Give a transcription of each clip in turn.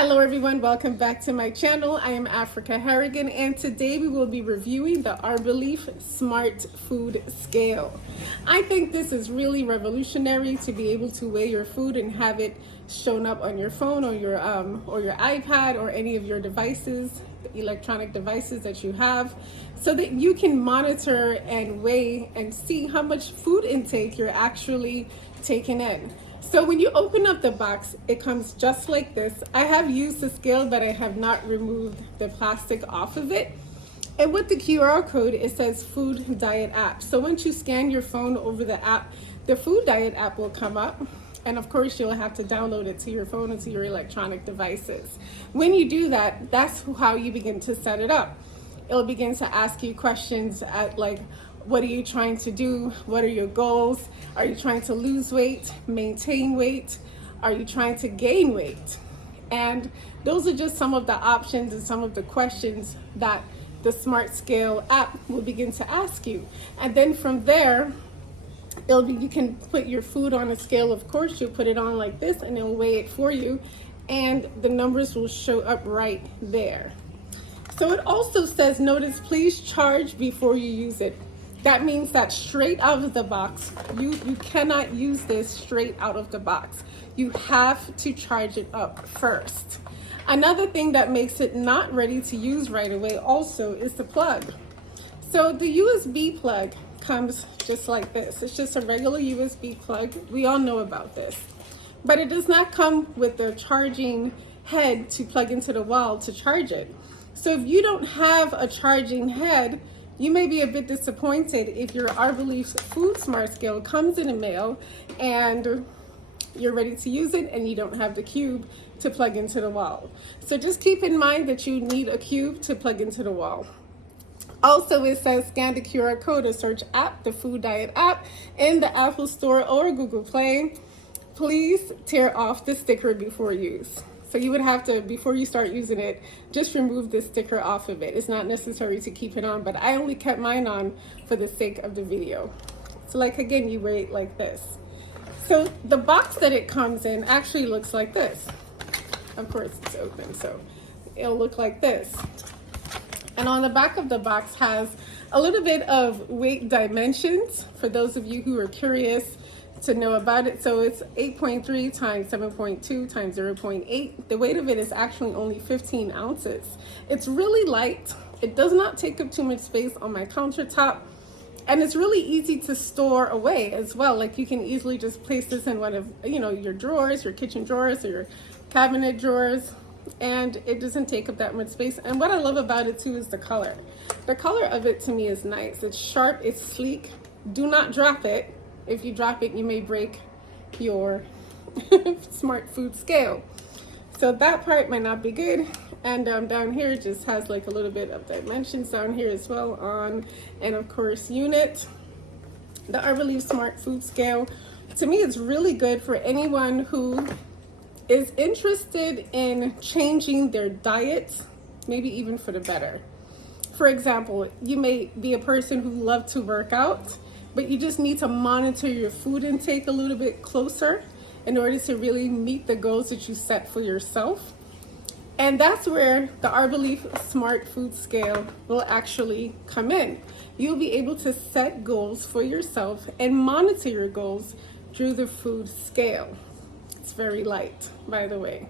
Hello everyone, welcome back to my channel. I am Africah Harrigan, and today we will be reviewing the Arboleaf Smart Food Scale. I think this is really revolutionary to be able to weigh your food and have it shown up on your phone or your iPad or any of your devices, electronic devices that you have, so that you can monitor and weigh and see how much food intake you're actually taking in. So when you open up the box, it comes just like this. I have used the scale, but I have not removed the plastic off of it. And with the QR code, it says Food Diet app. So once you scan your phone over the app, the Food Diet app will come up. And of course, you'll have to download it to your phone and to your electronic devices. When you do that, that's how you begin to set it up. It'll begin to ask you questions at like, what are you trying to do? What are your goals? Are you trying to lose weight, maintain weight? Are you trying to gain weight? And those are just some of the options and some of the questions that the Smart Scale app will begin to ask you. And then from there, you can put your food on a scale. Of course, you'll put it on like this and it'll weigh it for you. And the numbers will show up right there. So it also says, notice, please charge before you use it. That means that straight out of the box, you cannot use this straight out of the box. You have to charge it up first. Another thing that makes it not ready to use right away also is the plug. So the USB plug comes just like this. It's just a regular USB plug. We all know about this. But it does not come with the charging head to plug into the wall to charge it. So if you don't have a charging head, you may be a bit disappointed if your Arboleaf Food Smart Scale comes in the mail and you're ready to use it and you don't have the cube to plug into the wall. So just keep in mind that you need a cube to plug into the wall. Also, it says scan the QR code or search app, the Food Diet app, in the Apple Store or Google Play. Please tear off the sticker before use. So you would have to, before you start using it, just remove the sticker off of it. It's not necessary to keep it on, but I only kept mine on for the sake of the video. So like, again, you weigh it like this. So the box that it comes in actually looks like this. Of course, it's open, so it'll look like this. And on the back of the box has a little bit of weight dimensions for those of you who are curious to know about it. So it's 8.3 times 7.2 times 0.8. The weight of it is actually only 15 ounces. It's really light. It does not take up too much space on my countertop. And it's really easy to store away as well. Like you can easily just place this in one of, your drawers, your kitchen drawers or your cabinet drawers. And it doesn't take up that much space. And what I love about it too is the color. The color of it to me is nice. It's sharp, it's sleek. Do not drop it. If you drop it, you may break your Smart Food Scale. So that part might not be good. And down here it just has like a little bit of dimensions down here as well on, and of course, unit. The Arboleaf Smart Food Scale, to me, is really good for anyone who is interested in changing their diet, maybe even for the better. For example, you may be a person who loves to work out, but you just need to monitor your food intake a little bit closer in order to really meet the goals that you set for yourself. And that's where the Arboleaf Smart Food Scale will actually come in. You'll be able to set goals for yourself and monitor your goals through the food scale. It's very light, by the way.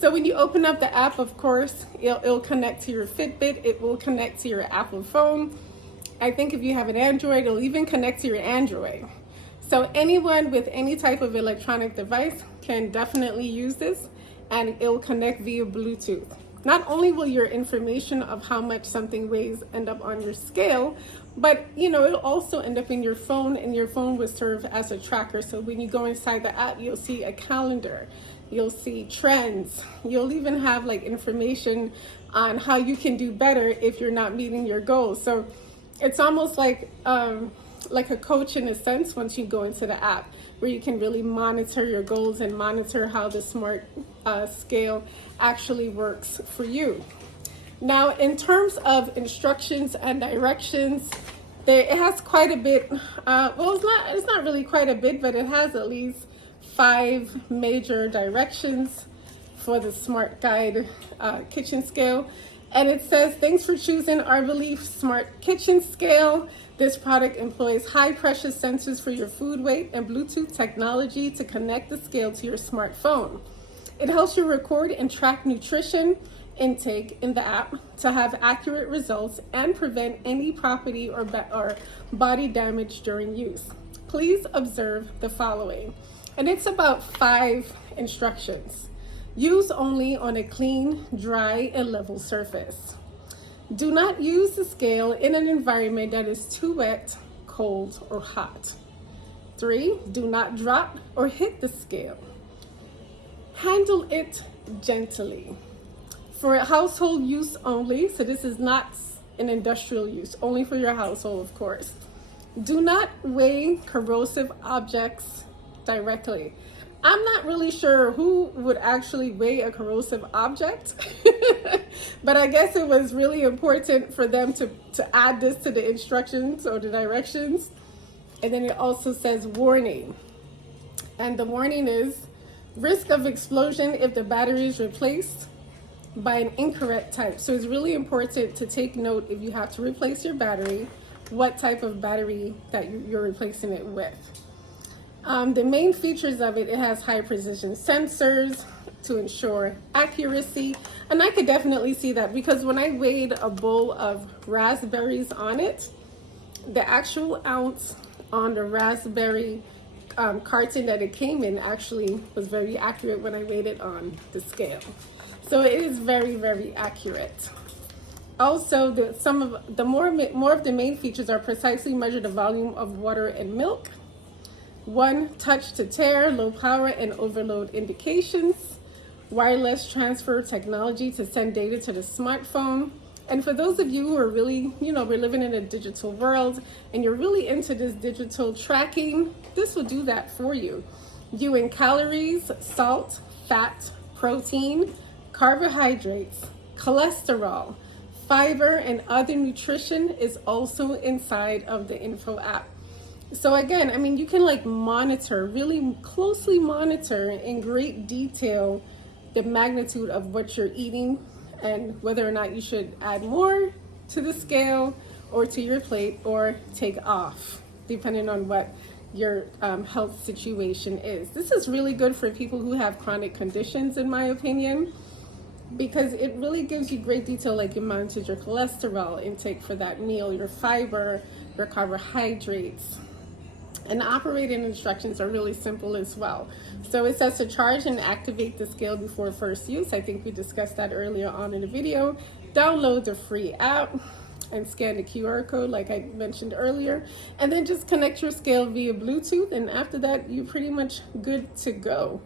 So when you open up the app, of course, it'll connect to your Fitbit. It will connect to your Apple phone. I think if you have an Android, it'll even connect to your Android. So anyone with any type of electronic device can definitely use this, and it will connect via Bluetooth. Not only will your information of how much something weighs end up on your scale, but it'll also end up in your phone, and your phone will serve as a tracker. So when you go inside the app, you'll see a calendar, you'll see trends, you'll even have like information on how you can do better if you're not meeting your goals. So it's almost like a coach in a sense once you go into the app, where you can really monitor your goals and monitor how the Smart Scale actually works for you. Now, in terms of instructions and directions, it has quite a bit. Well, it's not really quite a bit, but it has at least 5 major directions for the Smart Guide kitchen scale. And it says, thanks for choosing Arboleaf Smart Kitchen Scale. This product employs high pressure sensors for your food weight and Bluetooth technology to connect the scale to your smartphone. It helps you record and track nutrition intake in the app to have accurate results and prevent any property or body damage during use. Please observe the following. And it's about 5 instructions. Use only on a clean, dry, and level surface. Do not use the scale in an environment that is too wet, cold, or hot. 3, do not drop or hit the scale. Handle it gently. For household use only, so this is not an industrial use, only for your household, of course. Do not weigh corrosive objects directly. I'm not really sure who would actually weigh a corrosive object, but I guess it was really important for them to add this to the instructions or the directions. And then it also says warning. And the warning is risk of explosion if the battery is replaced by an incorrect type. So it's really important to take note if you have to replace your battery, what type of battery that you're replacing it with. The main features of it has high precision sensors to ensure accuracy. And I could definitely see that because when I weighed a bowl of raspberries on it, the actual ounce on the raspberry carton that it came in actually was very accurate when I weighed it on the scale. So it is very, very accurate. Also, more of the main features are precisely measure the volume of water and milk. 1, touch to tare, low power and overload indications. Wireless transfer technology to send data to the smartphone. And for those of you who are really, we're living in a digital world and you're really into this digital tracking, this will do that for you. Viewing calories, salt, fat, protein, carbohydrates, cholesterol, fiber, and other nutrition is also inside of the info app. So again, I mean, you can really closely monitor in great detail the magnitude of what you're eating and whether or not you should add more to the scale or to your plate or take off, depending on what your health situation is. This is really good for people who have chronic conditions, in my opinion, because it really gives you great detail, like you monitored your cholesterol intake for that meal, your fiber, your carbohydrates. And the operating instructions are really simple as well. So it says to charge and activate the scale before first use. I think we discussed that earlier on in the video. Download the free app and scan the QR code like I mentioned earlier. And then just connect your scale via Bluetooth. And after that, you're pretty much good to go.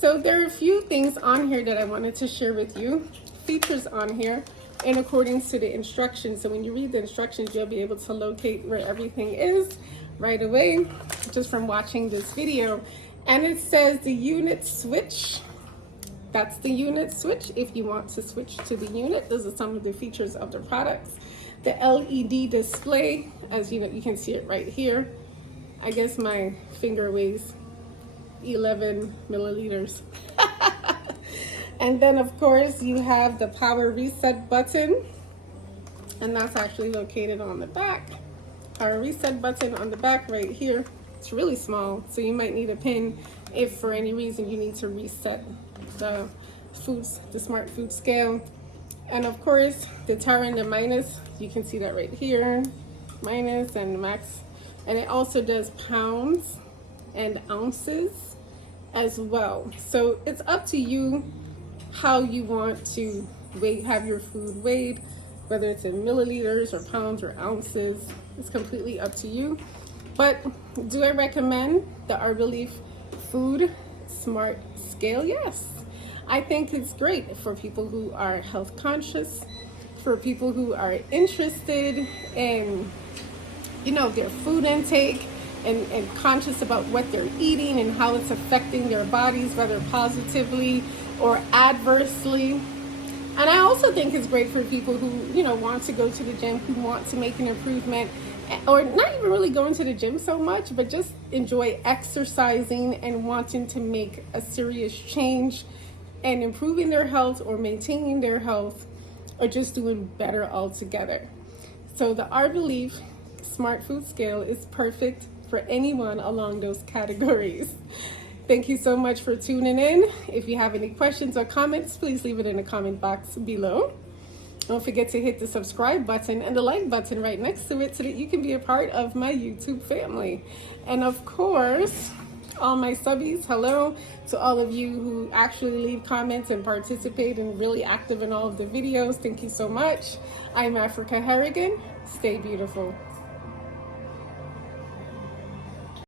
So there are a few things on here that I wanted to share with you. Features on here in accordance to the instructions. So when you read the instructions, you'll be able to locate where everything is right away just from watching this video. And it says the unit switch. That's the unit switch if you want to switch to the unit. Those are some of the features of the products. The LED display, as you know, you can see it right here. I guess my finger weighs 11 milliliters. And then of course you have the power reset button, and that's actually located on the back. Power reset button on the back right here. It's really small, so you might need a pin if for any reason you need to reset the smart food scale. And of course the tare and the minus, you can see that right here, minus and max. And it also does pounds and ounces as well. So it's up to you how you want to have your food weighed, whether it's in milliliters or pounds or ounces. It's completely up to you. But do I recommend the Arboleaf Food Smart Scale? Yes. I think it's great for people who are health conscious, for people who are interested in, their food intake and conscious about what they're eating and how it's affecting their bodies, whether positively or adversely. And I also think it's great for people who, want to go to the gym, who want to make an improvement, or not even really going to the gym so much, but just enjoy exercising and wanting to make a serious change and improving their health or maintaining their health or just doing better altogether. So the Arboleaf Smart Food Scale is perfect for anyone along those categories. Thank you so much for tuning in. If you have any questions or comments, please leave it in the comment box below. Don't forget to hit the subscribe button and the like button right next to it so that you can be a part of my YouTube family. And of course, all my subbies, hello to all of you who actually leave comments and participate and really active in all of the videos. Thank you so much. I'm Africah Harrigan. Stay beautiful.